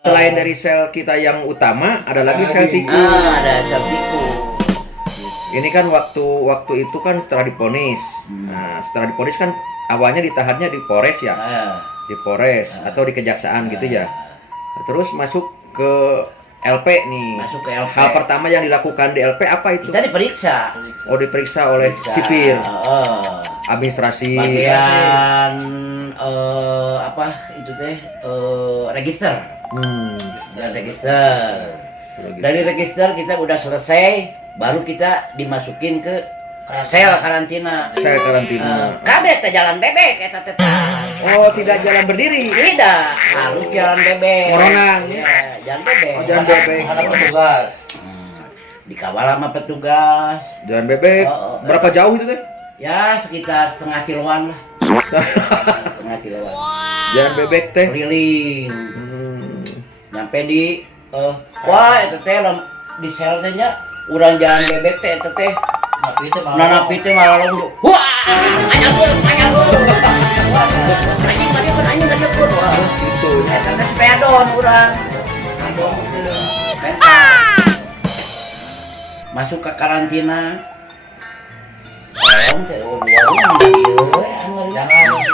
Selain dari sel kita yang utama, ada lagi sel tikus. Ada sel tikus. Ini kan waktu itu kan setelah diponis. Nah, setelah diponis kan awalnya ditahannya di Polres ya. Di Polres atau di Kejaksaan gitu ya. Terus masuk ke LP nih. Masuk ke LP. Hal pertama yang dilakukan di LP apa itu? Kita diperiksa. Oh, diperiksa oleh sipir. Administrasi. Bagian apa itu teh register. Dan register. Dari register kita udah selesai, baru kita dimasukin ke sel karantina. Sel karantina. Kabeh teh jalan bebek eta teh. Oh, tidak jalan berdiri. Tidak, harus jalan bebek. Morongan. Ya, jalan bebek. Oh, jalan bebek. Ada petugas. Dikawal sama petugas. Jalan bebek. Berapa jauh itu teh? Ya, sekitar setengah kiloan lah. Setengah kiloan. Jalan bebek teh. Keliling. Nyampe di wah itu teh di sel teh nya urang jalan bebek teh itu teh. Napi teh malah lonjok. Wah, anyabun. Anjing nyebut wah. Itu. Eta teh sepedon urang. Masuk ke karantina.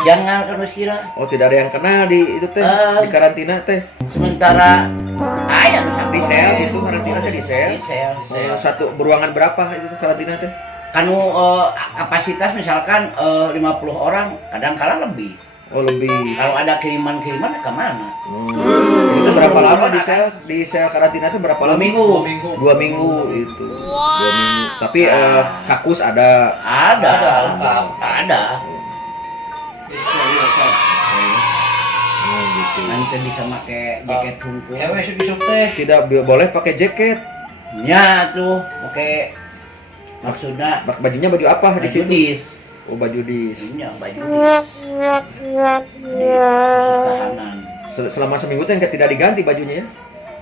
Jangan kan Kira. Oh, tidak ada yang kena di itu teh, di karantina teh. Sementara ayah Di sel itu karantina teh di sel. Di sel. Satu beruangan berapa itu tuh karantina teh? Kanu kapasitas misalkan 50 orang, kadang kala lebih. Oh, lebih. Kalau ada kiriman ke mana? Itu berapa lama di sel? Di sel karantina itu berapa lama? 2 minggu. 2 minggu itu. 2 minggu. Tapi kakus ada. Ada. Gitu. Nanti bisa pakai jaket hungkul. Besok teh. Tidak boleh pakai jaket. Ya tuh, pakai maksudnya Bajunya baju apa di baju situ? dis. Oh, baju dis. Iya, baju dis. Tahanan. Selama seminggu teh tidak diganti bajunya ya?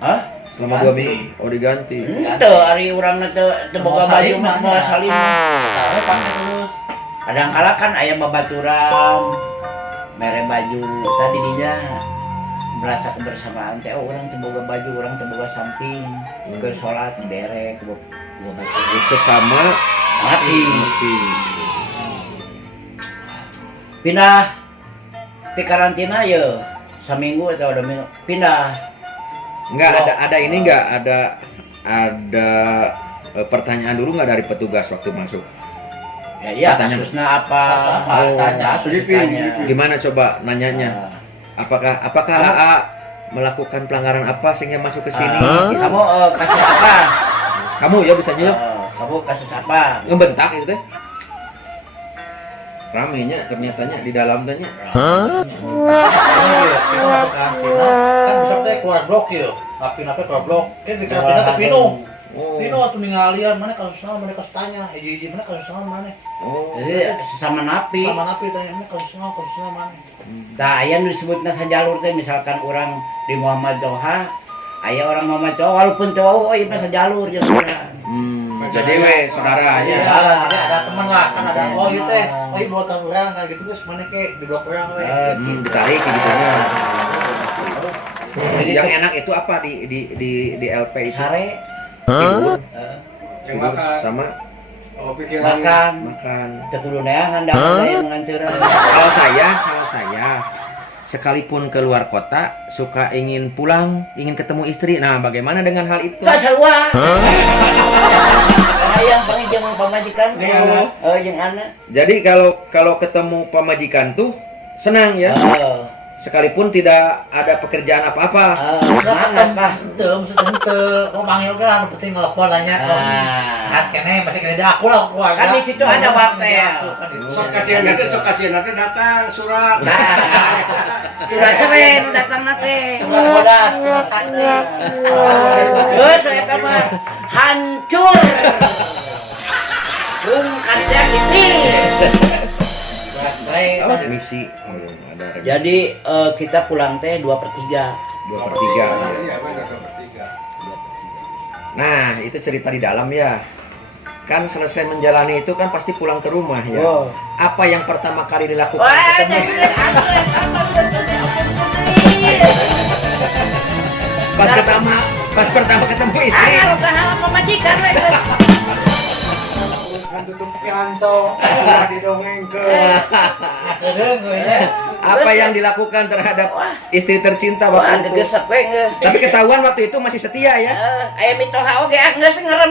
Hah? Selama 2 minggu. Oh, diganti. Itu hari urang teu boga baju mah mau salim. Kadang kala kan aya babaturan mere baju tadi dinya berasa kebersamaan teh orang teu boga baju, orang teu boga samping ke salat dibere ke Sesama mati. mati. Pindah di karantina ya seminggu atau 2 minggu pindah. Enggak ada ini enggak ada pertanyaan dulu enggak dari petugas waktu masuk? Ya iya, Tanya. kasusnya apa? Tanya. Tanya. Gimana coba nanyanya? Apakah AA melakukan pelanggaran apa sehingga masuk ke sini? Kamu kasus apa? Kamu ya bisa jawab. Kamu kasus apa? Ngebentak itu teh. Ramenya ternyatanya di dalam tanya. Kita masuk karantina, kan bisa teh keluar blok ya. Tapi kenapa keluar blok? Kan di karantina teh Pino. Pino atuh ningalian mana kasus sama mana kasus tanya. Hiji mana kasus sama mana. Oh. Jadi sesama napi. Sama napi tanya mana kasus sama mana. Nah, aya nu disebutna sajalur teh misalkan orang di Muhammad Toha, aya orang Muhammad Toha walaupun cowok ieu mah sajalur jeung urang. Jadi we saudaranya. Jadi ada teman lah kan ada iya teh. Iya buat orang kan gitu geus mana ke di blok orang we. Ditarik gitu ya. Yang enak itu apa di LP itu? Sare Tidur, Yang tidur makan. sama makan makan. teu kudu neangan da yang ngancuran. Kalau saya sekalipun keluar kota suka ingin pulang, ingin ketemu istri. Nah, bagaimana dengan hal itu? Ka sarua. Hayang panggil jeung pamajikan jeung anak. Jadi kalau ketemu pamajikan tuh senang ya. Sekalipun tidak ada pekerjaan apa-apa. Semangat lah. Henteu maksudnya henteu. Mau panggil ke anu penting nelpon nanya kok. Saat kene masih kene aku lah keluarga. Kan di situ ada wartel. Sok kasihan nanti datang surat. Sudah keren datang nate. Surat bodas. Geus eta mah hancur. Kerja gitu. Misi ada remisi. Jadi kita pulang teh 2/3. 2/3. Iya, benar 2/3. Nah, itu cerita di dalam ya. Kan selesai menjalani itu kan pasti pulang ke rumah ya. Oh. Apa yang pertama kali dilakukan? Wah, ketemu? jadi aku Pas pertama ketemu istri. Ayo kahala pamajikan we. Kan tutup kanto, udah didongengkeun. Apa yang dilakukan terhadap istri tercinta Wah, waktu itu? gegesek we geus. Tapi ketahuan waktu itu masih setia ya. Aya mitoha oge geus ngerem.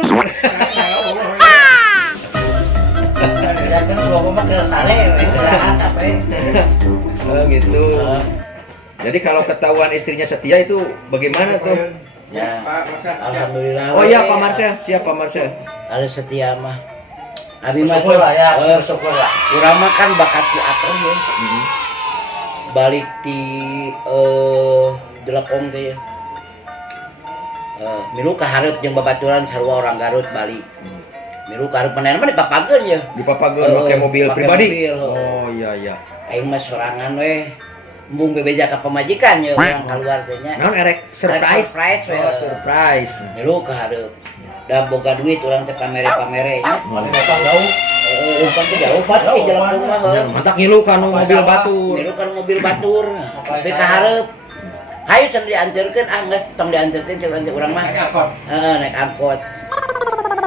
Ya kan semua mah ke sare, istirahat capek. Oh gitu. Jadi kalau ketahuan istrinya setia itu bagaimana tuh? Ya, Pak Marcel. alhamdulillah. Oh iya Pak Marcel, siap Pak Marcel. Harus setia mah. Abi mah Bersyukur lah ya, bersyukur lah. urang mah kan bakat di atas ya. Balik di Jelekong teh ya. Milu kahareup jeung babaturan sarua orang Garut balik. Milu kahareup manehna mah dipapageun ya. Di Papagon pakai mobil Pake pribadi. mobil, Oh iya. Aing mah sorangan we. Embung bebeja ka pamajikan ya urang keluar teh nya. Naon erek surprise? Surprise we. Oh, surprise. Milu kahareup. Da boga duit urang teh pamere-pamere nya. Mana datang jauh. Umpan teh jauh pan di Jelekong mah. Mantap ngilu kan mobil batur. Milu kan mobil batur. Tapi kahareup. Hayu can dianterkeun geus tong dianterkeun cek urang mah. Naik angkot. Naik angkot.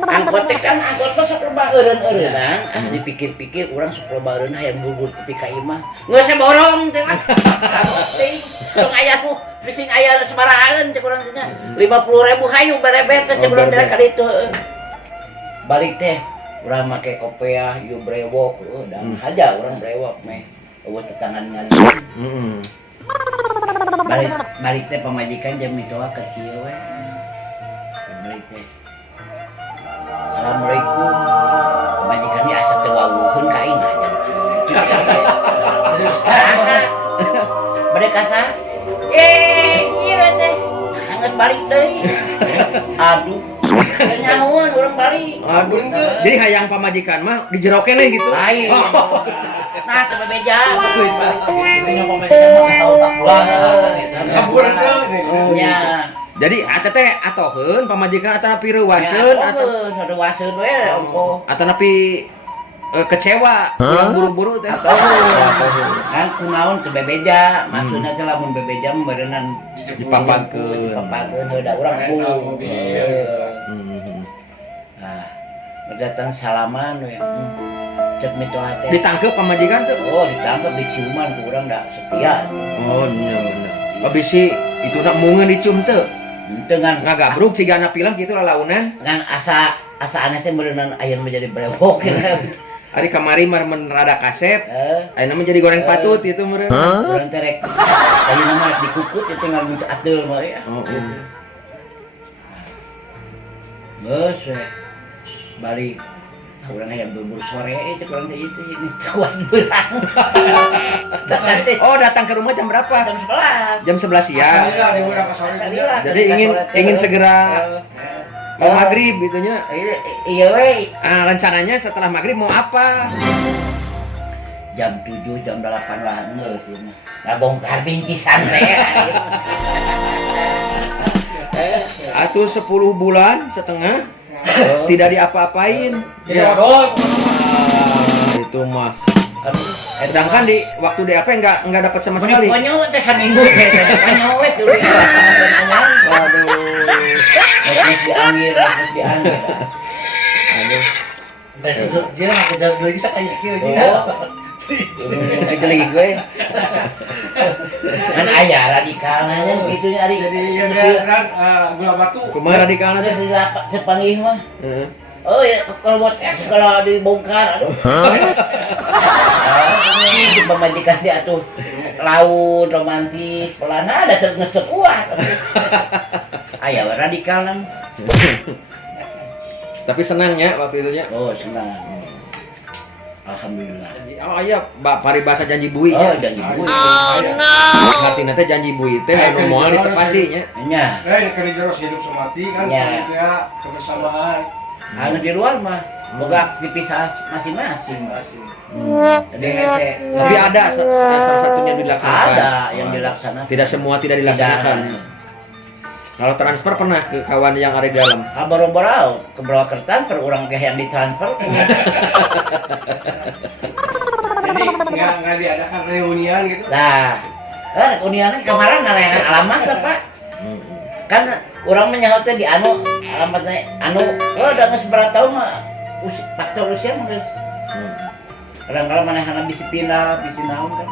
Angkot teh kan angkot mah sok loba eureun-eureunan. Dipikir-pikir urang sok loba eureun hayang bubur tepi ka imah. Geus borong teh lah. Angkot teh tong aya nu bising aya sabarahan cek urang teh nya. 50.000 hayu berebet cek urang teh ka ditu. Balik teh urang make kopiah ieu brewok dan haja urang brewok meh. Eueuh tetangan ngali. Heeh. Balik teh pamajikan jam mitoa ke kieu we. Balik teh. Assalamualaikum. Pamajikan dia asa teu wawuheun ka aing aja. Bade kasa. Ieu teh. Angkat balik deui. Aduh. Nyahoan urang balik. Aduh. Jadi hayang pamajikan mah dijerokeun we gitu. Lain. Nah, teu bebeja. Ini yang pemajikan mah tahu tak pulang. Saburkeun. Ya. Jadi teh atoheun pamajikan atau napi reuwaseun atau reuwaseun we ongko. atau napi kecewa pulang buru-buru teh. Kan kunaon teu bebeja, maksudna teh lamun bebeja mah beureunan Dipapangkeun. dipapangkeun heuda urang ku. Nah, datang salaman we. Cek mitoha teh. Ditangkep pamajikan tuh. Oh, ditangkap diciuman ku urang da setia. Oh iya bener. Abis si itu nak mungeun dicium teu. Dengan Ngagabruk siga anak pilang gitu lalaunan. dengan asa aneh teh beureunan aya menjadi brewok ya. Ari kamari mah men rada kasep. Ayeuna mah jadi goreng patut itu meureun. Urang teh rek ayeuna mah dikukut teh tinggal minta ateul mah ya. Oh. Geus we. Balik. Urang aya bubur sore cek urang teh itu ini kuat beurang. Oh, datang ke rumah jam berapa? Jam 11. Jam 11 siang. Iya, di urang ka sore. Jadi ingin segera mau maghrib gitunya. Iya we. Rencananya setelah maghrib mau apa? Jam 7 jam 8 lah geus ieu mah. Lah bongkar bingkisan teh. Atuh 10 bulan setengah tidak diapa-apain. Jadi odol. Itu mah. Aduh, Sedangkan di waktu DAP enggak dapat sama sekali. Konyo teh saminggu teh konyo we tuh. Waduh. Terus diambil. Aduh. Jadi aku jalan lagi sakit kieu Oh. jadi. Ngejeli gue. Kan aya radikalnya kan gitu nya ari. Jadi ya beneran gula batu. Kumaha radikalna Ada teh? di Jepangih mah. Heeh. Oh ya kalau buat kalau dibongkar aduh. Ini pemajikan dia tuh laut romantis pelan ada kuat. Aya radikal nang. Tapi senangnya waktu itu nya. Oh senang. Alhamdulillah. Oh iya, paribasa janji bui Oh nya. janji gue. Artina teh janji bui teh anu moal ditepati nya. Nya. Kerja terus hidup semati kan, Ya. ya kebersamaan. Anu di luar mah boga aktivitas masing-masing. Jadi hese. Tapi ada salah satunya dilaksanakan. Ada yang dilaksanakan. Tidak semua tidak dilaksanakan. Kalau transfer pernah ke kawan yang ada di dalam. Boro-boro ke Purwakertan per urang ge yang ditransfer. Jadi nggak diadakan reunian gitu. Lah, uniannya kemarin narengan alamat tuh, Pak. kan orang menyaut teh di anu alamatnya anu udah geus seberapa tahun mah faktor usia mah geus kadang-kadang manehna bisi pindah bisi naon kan